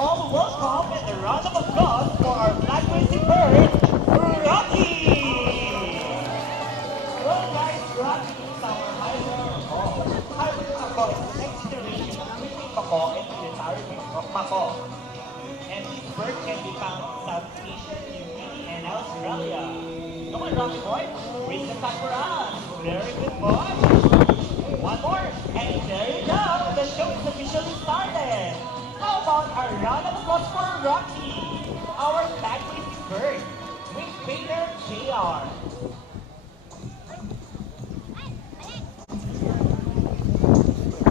all welcome and a round of applause for our black crazy bird, Rocky! Well guys, Rocky is our hybrid ako is the next generation of swimming mako and military mako. And this bird can be found in South Asia, New Guinea, and Australia. Come on, Rocky boy, raise the flag for us. Very good boy. One more, and there you go. The show is officially started. How about a round of applause for Rocky, our flag raising bird, with Peter JR.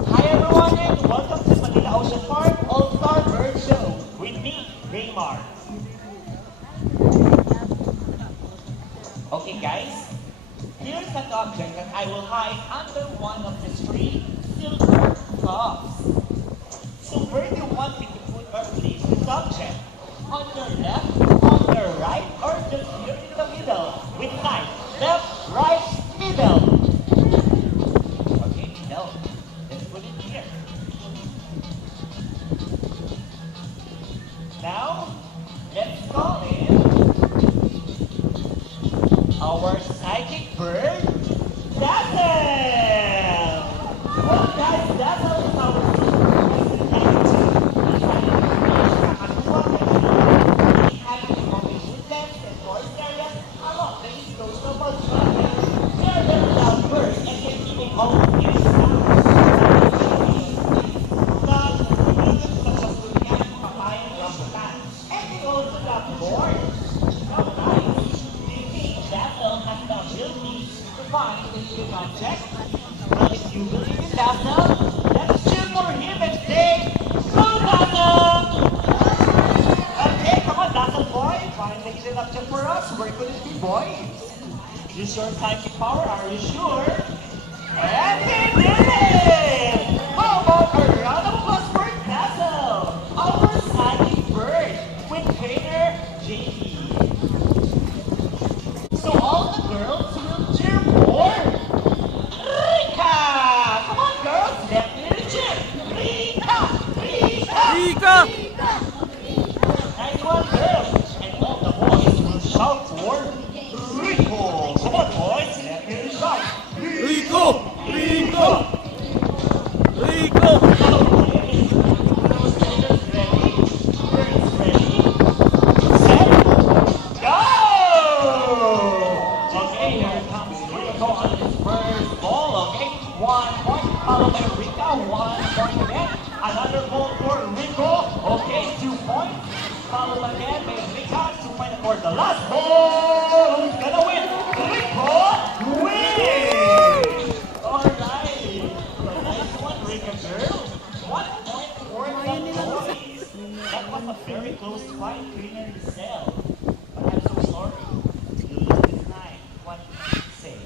Hi everyone and welcome to Manila Ocean Park All-Star Bird Show with me, Raymar. Okay guys, here's an object that I will hide under one of the three silver cups. So where do you want me to put or place this object? On your left, on your right, or just here in the middle? With time. Left, right, middle. Okay, middle. Let's put it here. Now, let's call it our psychic bird, Dazzle! Well guys, Dazzle is our object. Well, if you believe in Dazzle, let's cheer for him and say, go Dazzle! Okay, come on Dazzle boy, find the hidden object for us. Where could it be, boys? Use your psychic power, are you sure? And he did it! How about a round of applause for Dazzle, our psychic bird with trainer JD. So all the girls will cheer for nice one, girls! And all the boys will shout for Rico! Come on, boys! Let me shout! Rico! Rico! Rico! Okay. Ready? Birds ready? Set? Go! Okay, here comes Rico on his first ball, okay? 1 point, followed by Rico, 1 point again. Another ball for Rico. Okay, 2 points. Followed again by Rico. 2 points for the last ball. Who's gonna win? Rico wins! Alright. Nice one, Rico girl. 1 point for the boys. That was a very close fight, Trainer yourself. But I'm so sorry. You lose this time. What do you say?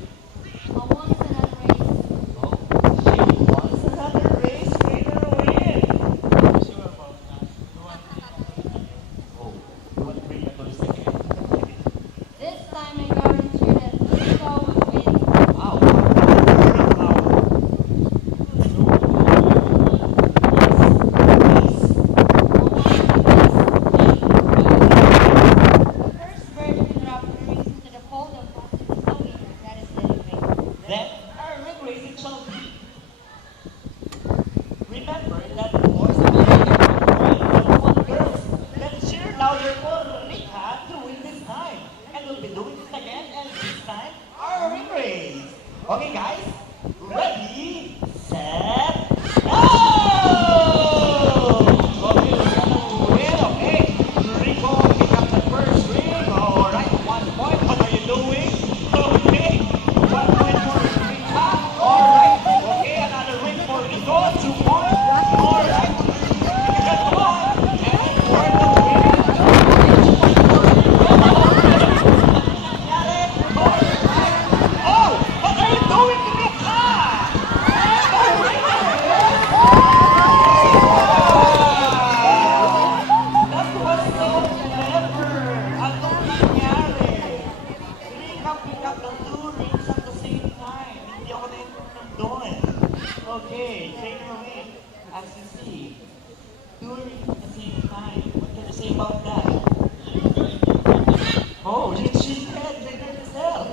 Remember that the boys are one girls. Let's cheer louder for Rika to win this time. And we'll be doing this again, and this time, our ring race. Okay guys, ready, set, go! Okay, we're gonna win, okay? Rico, pick up the first ring. Alright, 1 point. What are you doing? Okay, 1 point for Rika. Alright, okay, another ring for Rico. 2 points. Alright, come on. And for the win. Oh, what are you doing to Rika? That was so clever. Anong nangyari? Pick up the 2 rings at the same time. Hindi ako na-inform doon. Okay, trainer win. As you see, 2 rings at the same time. about that? Oh, you cheated with yourself.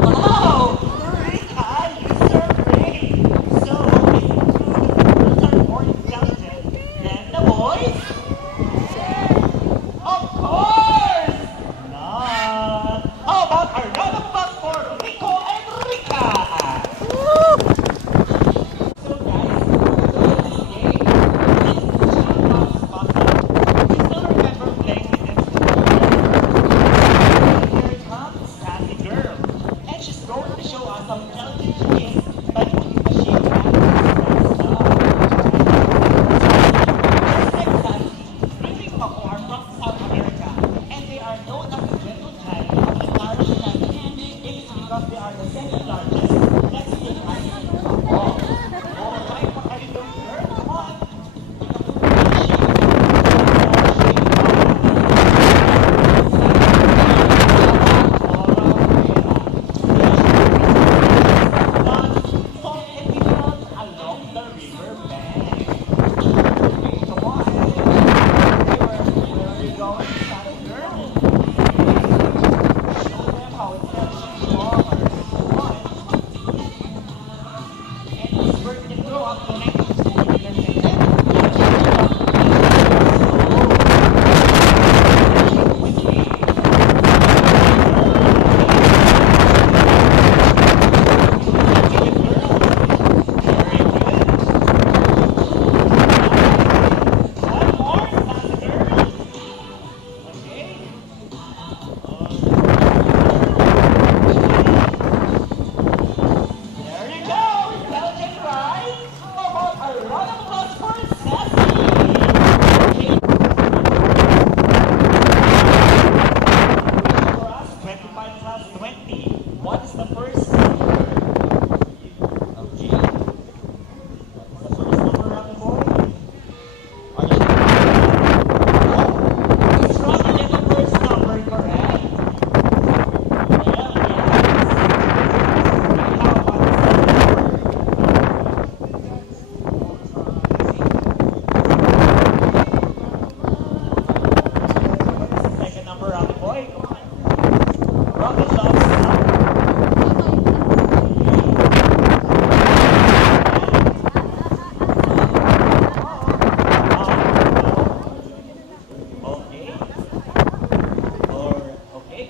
Wow! Rika, you surveyed. So, is it true that the girls are more intelligent than the boys? Of course! Not. How about a round of applause for Rico and Rika? So guys, this game is Jackpot's Puzzle. You still remember playing with this here comes Sassy Girl. And she's going to show us how intelligent she is by doing machine practice and stuff. Just like Sassy, Ricky and Paco are from South America. And they are known as the gentle giant of the largest family. It is because they are the second largest next to Ricky and Paco. Oh, right, what are you doing, girl? Come on. What is the first number? Okay. What's the first number, Rocky Boy? Are you sure? Oh, it's Rocky get the first number correct. Well, yes. How about the second number, Rocky Boy? Come on. Rocky loves now. Okay. Or, okay.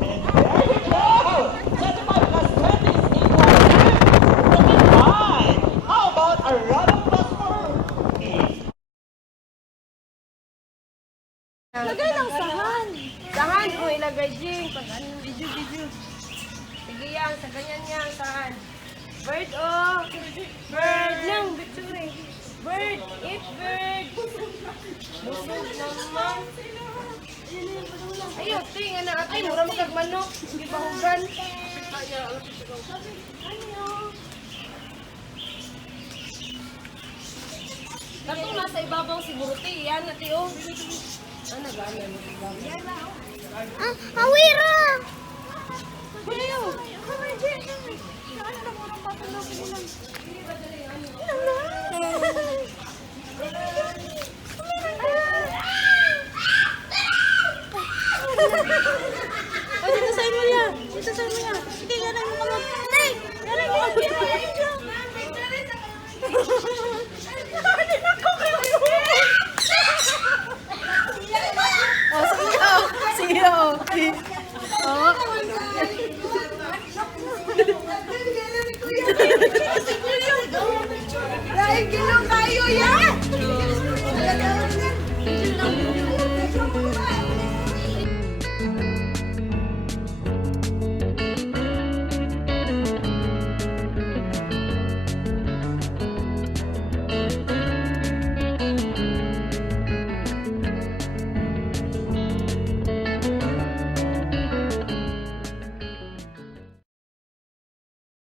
And there you go! 75 plus 20 is equal to 25! How about a round of applause for me? Lagay ng sahan. Sahan, o ilagay Jing. Pag ano, video. Sige yan, sa ganyan yan, sahan. Bird, oh. Bird lang, picture eh. Bird, eat bird. Busog naman. Ayaw, tinga na ate, mura magkagmanok. Hindi pa hugan. Katong nasa ibabaw siguro, ti. Yan, ate, oh. Ano, gano'n? Awira!